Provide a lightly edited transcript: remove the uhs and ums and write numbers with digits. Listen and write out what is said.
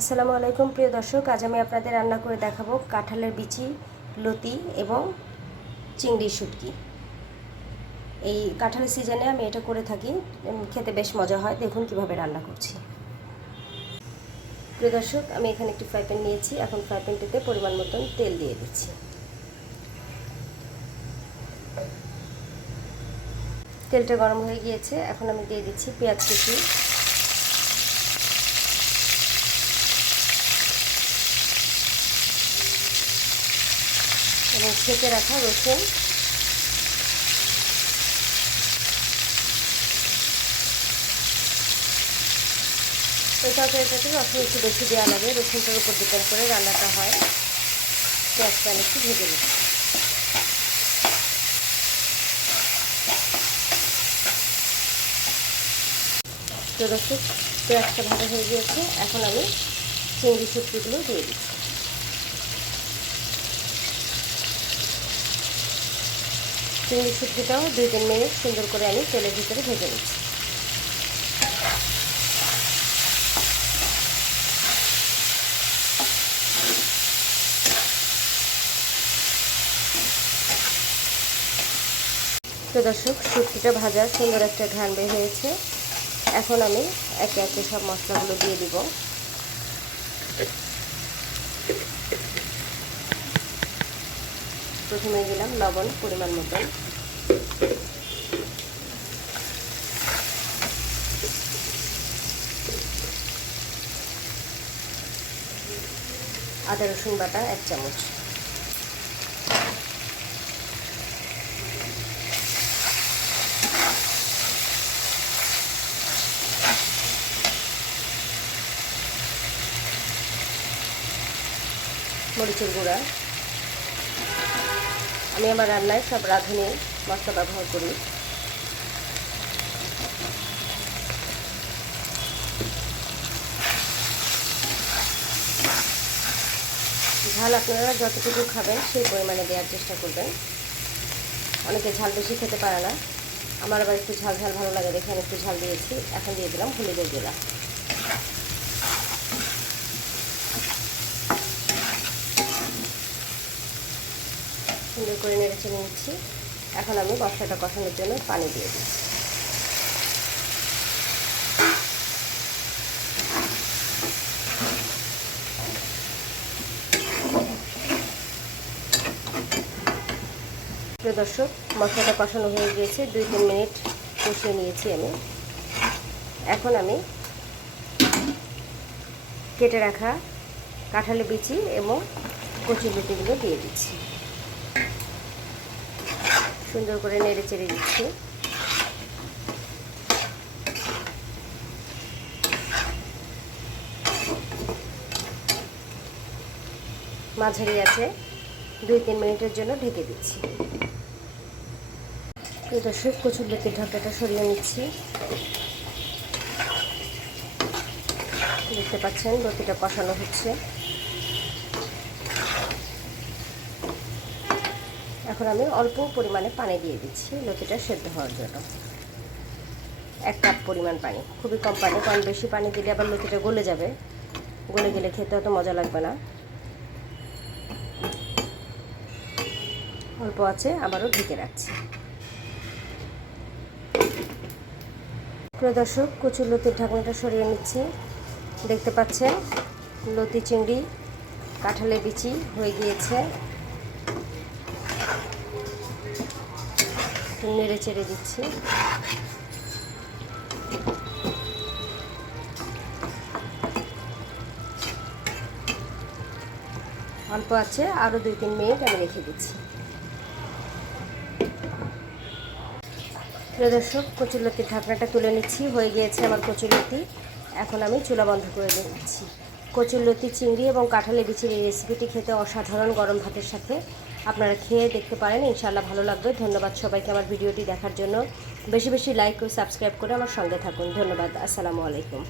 আসসালামু আলাইকুম প্রিয় দর্শক, আজ আমি আপনাদের রান্না করে দেখাবো কাঁঠালের বিচি, লতি এবং চিংড়ি শুটকি। এই কাঁঠালের সিজনে আমি এটা করে থাকি, খেতে বেশ মজা হয়। দেখুন কিভাবে রান্না করছি। প্রিয় দর্শক, আমি এখানে একটি ফ্রাই প্যান নিয়েছি। এখন ফ্রাই প্যানটিতে পরিমাণ মতন তেল দিয়ে দিচ্ছি। তেলটা গরম হয়ে গিয়েছে। এখন আমি দিয়ে দিচ্ছি পেঁয়াজ কুচি, এবং ছেঁচে রাখা রসুন, এই তরকারিটাতে রসুন একটু বেশি দেওয়া লাগে। রসুনটার উপর ডিপেন্ড করে রান্নাটা হয়। পেঁয়াজটা একটু ভেজে নিচ্ছি। তো দর্শক, পেঁয়াজটা ভাজা হয়ে গিয়েছে। এখন আমি চিংড়ি শুটকিগুলো দিয়ে দিচ্ছি। চিংড়ি শুটকিটাও 2-3 মিনিট সুন্দর করে আমি তেলের ভিতরে ভেজে নিচ্ছি। তো দর্শক, শুটকিটা ভাজা সুন্দর একটা ঘ্রাণ বের হয়েছে। এখন আমি একে একে সব মশলাগুলো দিয়ে দিব। প্রথমে দিলাম লবণ পরিমাণ মতন, আদা রসুন বাটা 1 চামচ, মরিচের গুঁড়া। আমি আমার রান্নায় সব রাঁধুনি মশলা ব্যবহার করি। ঝাল আপনারা যতটুকু খাবেন সেই পরিমাণে দেওয়ার চেষ্টা করবেন। অনেকে ঝাল বেশি খেতে পারে না, আমার আবার একটু ঝাল ঝাল ভালো লাগে দেখে আমি একটু ঝাল দিয়েছি। এখন দিয়ে দিলাম হলুদের গুঁড়া। সুন্দর করে নেড়ে চেড়ে নিচ্ছি। এখন আমি মশলাটা কষানোর জন্য পানি দিয়ে দিচ্ছি। প্রিয় দর্শক, মশলাটা কষানো হয়ে গিয়েছে। 2-3 মিনিট কষিয়ে নিয়েছি আমি। এখন আমি কেটে রাখা কাঁঠালের বিচি এবং কচি লতিগুলো দিয়ে দিচ্ছি। সুন্দর করে নেড়ে চেড়ে দিচ্ছি। মাঝারি আছে 2-3 মিনিটের জন্য ঢেকে দিচ্ছি। প্রিয় দর্শক, কচুর লতির ঢাকাটা সরিয়ে নিচ্ছি। দেখতে পাচ্ছেন লতিটা কষানো হচ্ছে। এখন আমি অল্প পরিমাণে পানি দিয়ে দিচ্ছি লতিটা সেদ্ধ হওয়ার জন্য। 1 কাপ পরিমাণ পানি, খুবই কম পানি, কারণ বেশি পানি দিলে আবার লতিটা গলে যাবে। গলে গেলে খেতে অত মজা লাগবে না। অল্প আছে, আবারও ঢেকে রাখছি। প্রিয় দর্শক, কচুর লতির ঢাকনাটা সরিয়ে নিচ্ছি। দেখতে পাচ্ছেন লতি, চিংড়ি, কাঁঠালের বিচি হয়ে গিয়েছে। নেড়ে চেড়ে দিচ্ছি। অল্প আছে, আরও 2-3 মিনিট আমি রেখে দিচ্ছি। প্রিয় দর্শক, কচুরলতির ঢাকনাটা তুলে নিচ্ছি। হয়ে গিয়েছে আমার কচুরলতি। এখন আমি চুলা বন্ধ করে দিচ্ছি। কচুরলতি, চিংড়ি এবং কাঁঠালের বিচির এই রেসিপিটি খেতে অসাধারণ, গরম ভাতের সাথে আপনারা খেয়ে দেখতে পারেন। ইনশাআল্লাহ ভালো লাগবে। ধন্যবাদ সবাইকে আমার ভিডিওটি দেখার জন্য। বেশি বেশি লাইক ও সাবস্ক্রাইব করে আমার সঙ্গে থাকুন। ধন্যবাদ। আসসালামু আলাইকুম।